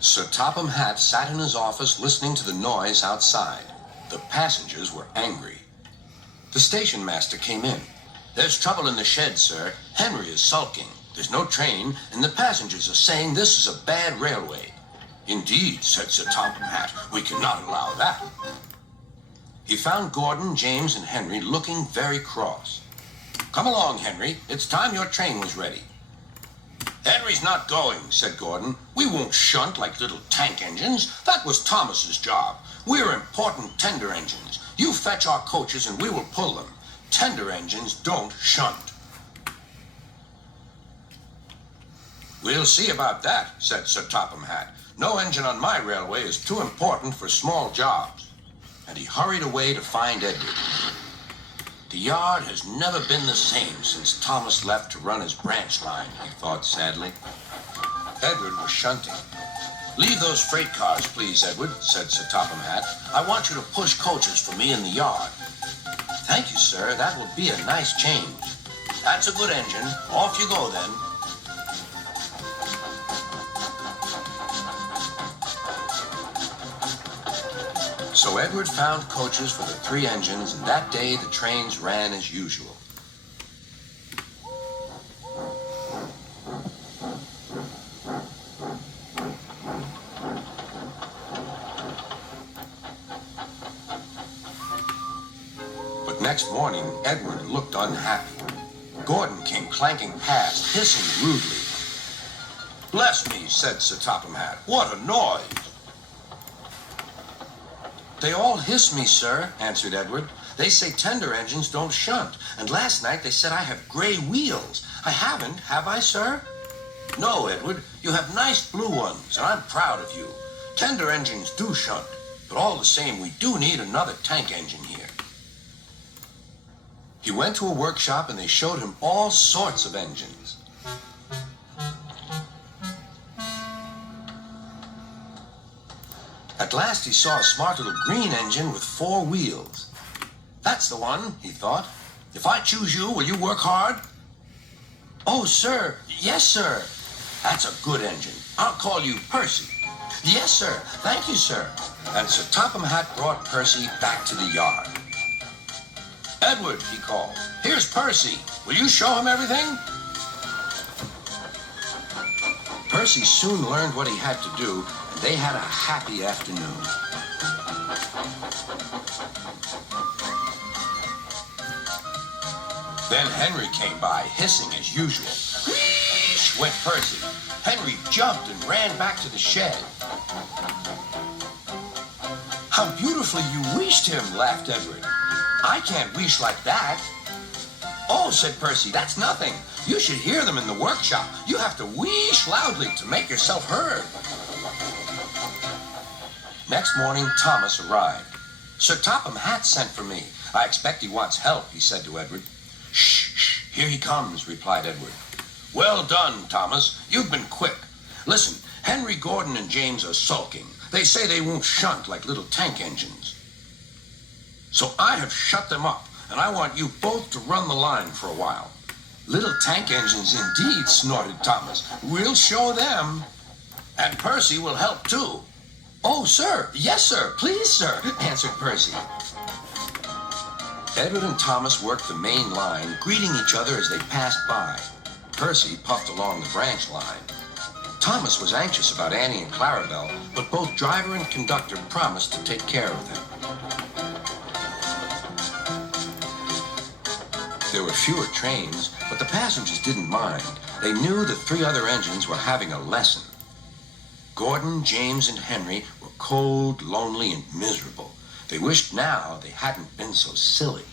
Sir Topham Hatt sat in his office listening to the noise outside. The passengers were angry. The station master came in. "There's trouble in the shed, sir. Henry is sulking. There's no train, and the passengers are saying this is a bad railway." "Indeed," said Sir Topham Hatt, "we cannot allow that." He found Gordon, James, and Henry looking very cross. "Come along, Henry. It's time your train was ready." "Henry's not going," said Gordon. "We won't shunt like little tank engines. That was Thomas's job. We're important tender engines. You fetch our coaches and we will pull them. Tender engines don't shunt." "We'll see about that," said Sir Topham Hatt. "No engine on my railway is too important for small jobs." And he hurried away to find Edward. The yard has never been the same since Thomas left to run his branch line, he thought sadly. Edward was shunting. "Leave those freight cars, please, Edward," said Sir Topham Hatt. "I want you to push coaches for me in the yard." "Thank you, sir. That will be a nice change." "That's a good engine. Off you go, then." So Edward found coaches for the 3 engines, and that day the trains ran as usual. But next morning, Edward looked unhappy. Gordon came clanking past, hissing rudely. "Bless me," said Sir Topham Hatt. "What a noise!" "They all hiss me, sir," answered Edward. "They say tender engines don't shunt, and last night they said I have gray wheels. I haven't, have I, sir?" "No, Edward, you have nice blue ones, and I'm proud of you. Tender engines do shunt, but all the same, we do need another tank engine here." He went to a workshop, and they showed him all sorts of engines. At last he saw a smart little green engine with 4 wheels. "That's the one," he thought. "If I choose you, will you work hard?" "Oh, sir. Yes, sir." "That's a good engine. I'll call you Percy." "Yes, sir. Thank you, sir." And Sir Topham Hatt brought Percy back to the yard. "Edward," he called, "here's Percy. Will you show him everything?" Percy soon learned what he had to do, and they had a happy afternoon. Then Henry came by, hissing as usual. Whoosh went Percy. Henry jumped and ran back to the shed. "How beautifully you wheeshed him," laughed Edward. "I can't wheesh like that." "Oh," said Percy, "that's nothing. You should hear them in the workshop. You have to wheesh loudly to make yourself heard." Next morning, Thomas arrived. "Sir Topham Hatt sent for me. I expect he wants help," he said to Edward. "Shh, shh, here he comes," replied Edward. "Well done, Thomas. You've been quick. Listen, Henry, Gordon, and James are sulking. They say they won't shunt like little tank engines. So I have shut them up, and I want you both to run the line for a while." "Little tank engines indeed," snorted Thomas. "We'll show them. And Percy will help too." "Oh, sir. Yes, sir. Please, sir," answered Percy. Edward and Thomas worked the main line, greeting each other as they passed by. Percy puffed along the branch line. Thomas was anxious about Annie and Clarabelle, but both driver and conductor promised to take care of them. There were fewer trains, but the passengers didn't mind. They knew the 3 other engines were having a lesson. Gordon, James, and Henry were cold, lonely, and miserable. They wished now they hadn't been so silly.